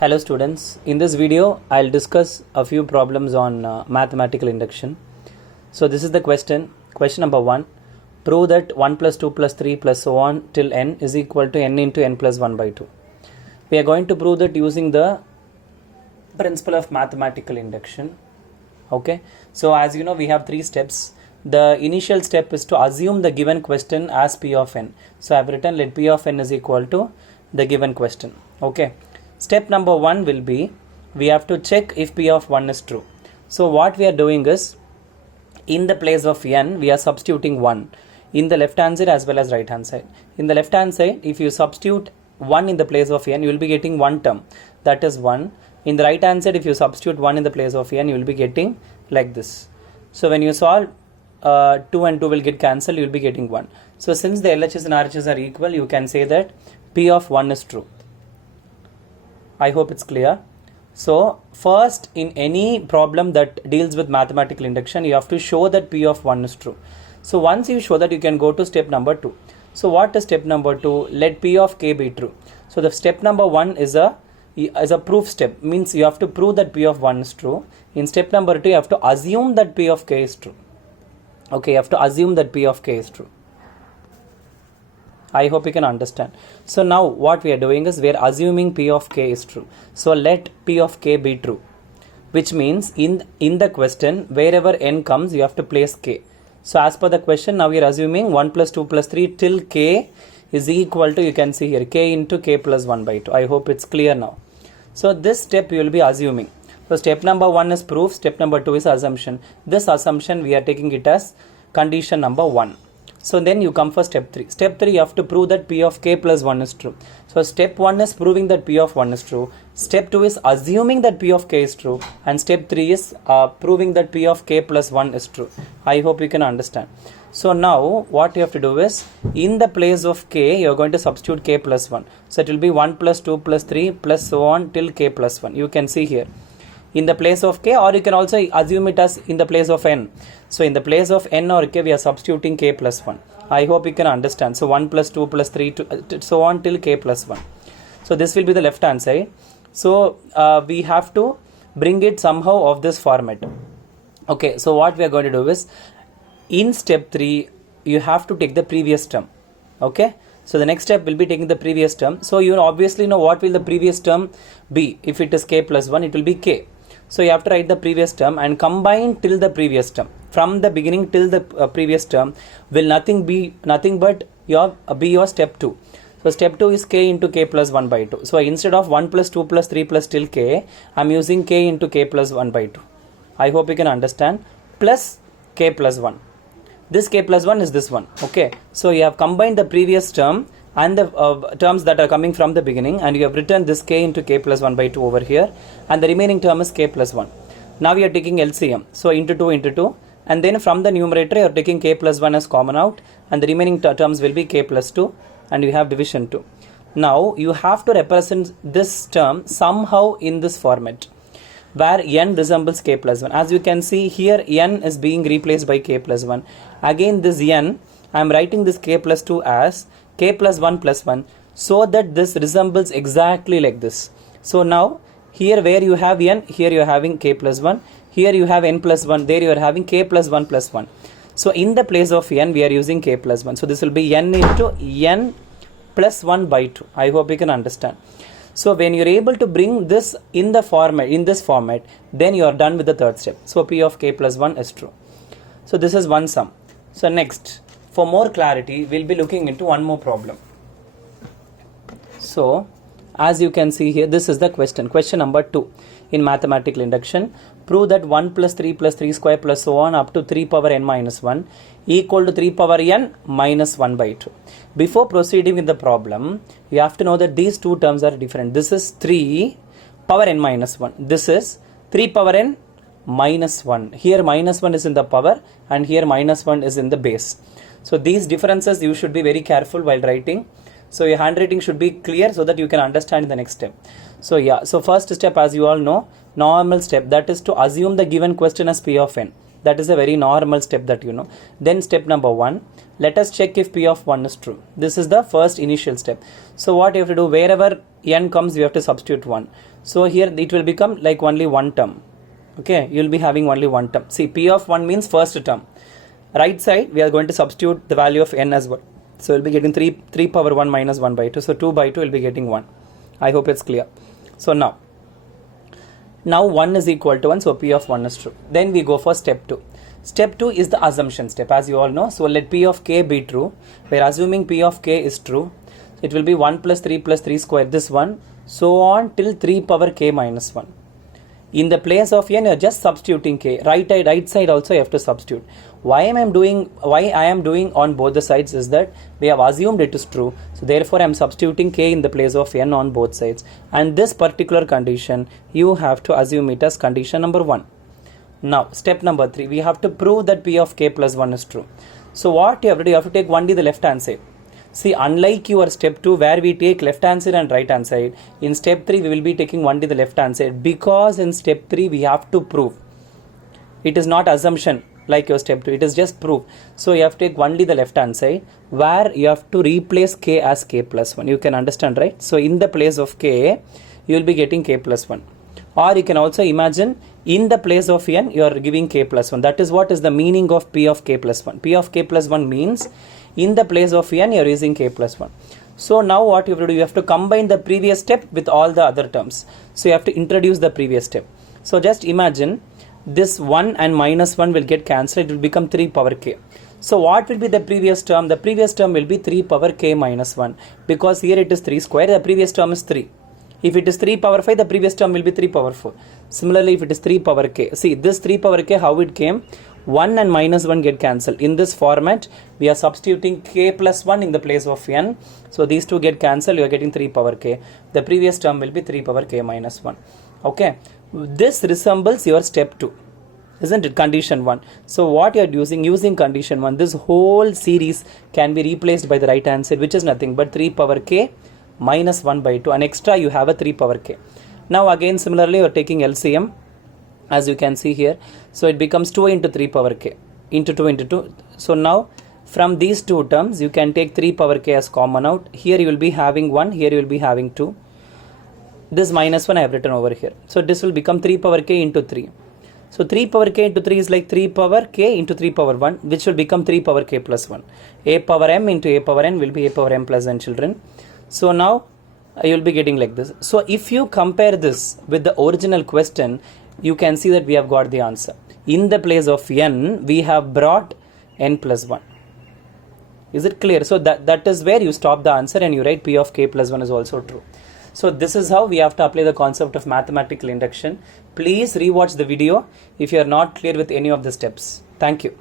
Hello students, in this video I'll discuss a few problems on mathematical induction. So this is the question number 1. Prove that 1 plus 2 plus 3 plus so on till n is equal to n into n plus 1 by 2. We are going to prove that using the principle of mathematical induction. Okay, so as you know we have 3 steps. The initial step is to assume the given question as p of n. So I have written let p of n is equal to the given question. Okay. Step number 1 will be, we have to check if p of 1 is true. So what we are doing is, in the place of n, we are substituting 1 in the left hand side as well as right hand side. In the left hand side, if you substitute 1 in the place of n, you will be getting one term, that is 1. In the right hand side, if you substitute 1 in the place of n, you will be getting like this. So when you solve 2 and 2 will get cancelled, you will be getting 1. So since the LHS and RHS are equal, you can say that p of 1 is true. I hope it's clear. So first, in any problem that deals with mathematical induction, you have to show that p of 1 is true. So once you show that, you can go to step number 2. So what is step number 2? Let p of k be true. So the step number 1 is a proof step, means you have to prove that p of 1 is true. In step number 2, you have to assume that p of k is true. Okay, you have to assume that p of k is true. I hope you can understand. So now what we are doing is we are assuming p of k is true. So let p of k be true, which means in the question wherever n comes you have to place k. So as per the question, now we are assuming 1 plus 2 plus 3 till k is equal to, you can see here, k into k plus 1 by 2. I hope it's clear now. So this step you will be assuming. So step number 1 is proof, step number 2 is assumption. This assumption we are taking it as condition number 1. So then you come for step 3. Step 3, you have to prove that p of k plus 1 is true. So step 1 is proving that p of 1 is true. Step 2 is assuming that p of k is true. And step 3 is proving that p of k plus 1 is true. I hope you can understand. So now what you have to do is, in the place of k, you are going to substitute k plus 1. So it will be 1 plus 2 plus 3 plus so on till k plus 1. You can see here. In the place of k, or you can also assume it as in the place of n. So in the place of n or k, we are substituting k plus 1. I hope you can understand. So 1 plus 2 plus 3 so on till k plus 1. So this will be the left hand side. So we have to bring it somehow of this format. Okay, so what we are going to do is, in step 3, you have to take the previous term. Okay, so the next step will be taking the previous term. So you obviously know what will the previous term be. If it is k plus 1, it will be k. So you have to write the previous term and combine till the previous term. From the beginning till the previous term will nothing but be your step 2. So step 2 is k into k plus 1 by 2. So instead of 1 plus 2 plus 3 plus till k, I am using k into k plus 1 by 2. I hope you can understand. Plus k plus 1. This k plus 1 is this one. Okay. So you have combined the previous term and the terms that are coming from the beginning, and you have written this k into k plus 1 by 2 over here, and the remaining term is k plus 1. Now we are taking LCM. So into 2 into 2, and then from the numerator you are taking k plus 1 as common out, and the remaining terms will be k plus 2, and you have division 2. Now you have to represent this term somehow in this format, where n resembles k plus 1. As you can see here, n is being replaced by k plus 1. Again this n, I am writing this k plus 2 as k plus 1, so that this resembles exactly like this. So now here where you have n, here you are having k plus 1, here you have n plus 1, there you are having k plus 1 plus 1. So in the place of n, we are using k plus 1. So this will be n into n plus 1 by 2. I hope you can understand. So when you are able to bring this in this format, then you are done with the third step. So p of k plus 1 is true. So this is one sum. So next, for more clarity, we'll be looking into one more problem. So as you can see here, this is the question number 2 in mathematical induction. Prove that 1 plus 3 square plus so on up to 3 power n minus 1 equal to 3 power n minus 1 by 2. Before proceeding with the problem, you have to know that these two terms are different. This is 3 power n minus 1. This is 3 power n minus 1. Here minus 1 is in the power, and here minus 1 is in the base. So these differences you should be very careful while writing. So your handwriting should be clear so that you can understand in the next step. So yeah, so first step, as you all know, normal step, that is to assume the given question as p of n. That is a very normal step that you know. Then step number 1, let us check if p of 1 is true. This is the first initial step. So what you have to do, wherever n comes, you have to substitute 1. So here it will become like only one term. Okay, you will be having only one term. See, p of 1 means first term. Right side, we are going to substitute the value of n as well. So we'll be getting 3 power 1 minus 1 by 2. So 2 by 2 will be getting 1. I hope it's clear. So now 1 is equal to 1. So p of 1 is true. Then we go for step 2. Step 2 is the assumption step, as you all know. So let p of k be true. We are assuming p of k is true. It will be 1 plus 3 square, this one. So on till 3 power k minus 1. In the place of n, you are just substituting k. Right side also you have to substitute. Why I am doing on both the sides is that we have assumed it is true. So therefore I am substituting k in the place of n on both sides. And this particular condition, you have to assume it as condition number 1. Now step number 3, we have to prove that p of k plus 1 is true. So what you have to do, you have to take only the left hand side. See, unlike your step 2 where we take left hand side and right hand side, in step 3 we will be taking only the left hand side, because in step 3 we have to prove. It is not assumption like your step 2, it is just proof. So you have to take only the left hand side where you have to replace k as k plus 1. You can understand, right? So in the place of k, you will be getting k plus 1. Or you can also imagine in the place of n, you are giving k plus 1. That is what is the meaning of p of k plus 1. P of k plus 1 means in the place of n, you are using k plus 1. So now what you have to do, you have to combine the previous step with all the other terms. So you have to introduce the previous step. So just imagine this 1 and minus 1 will get cancelled. It will become 3 power k. So what will be the previous term? The previous term will be 3 power k minus 1. Because here it is 3 square, the previous term is 3. If it is 3 power 5, the previous term will be 3 power 4. Similarly, if it is 3 power k. See, this 3 power k, how it came? 1 and minus 1 get cancelled. In this format, we are substituting k plus 1 in the place of n. So these two get cancelled, you are getting 3 power k. The previous term will be 3 power k minus 1. Okay. This resembles your step 2. Isn't it? Condition 1. So what you are using condition 1, this whole series can be replaced by the right hand side, which is nothing but 3 power k minus 1 by 2. And extra you have a 3 power k. Now again similarly you are taking LCM. As you can see here, so it becomes 2 into 3 power k into 2 into 2. So now from these two terms you can take 3 power k as common out. Here you will be having 1, here you will be having 2. This minus 1 I have written over here. So this will become 3 power k into 3. So 3 power k into 3 is like 3 power k into 3 power 1, which will become 3 power k plus 1. A power m into a power n will be a power m plus n, children. So now you will be getting like this. So if you compare this with the original question, you can see that we have got the answer. In the place of n, we have brought n plus 1. Is it clear? So that is where you stop the answer and you write p of k plus 1 is also true. So this is how we have to apply the concept of mathematical induction. Please rewatch the video if you are not clear with any of the steps. Thank you.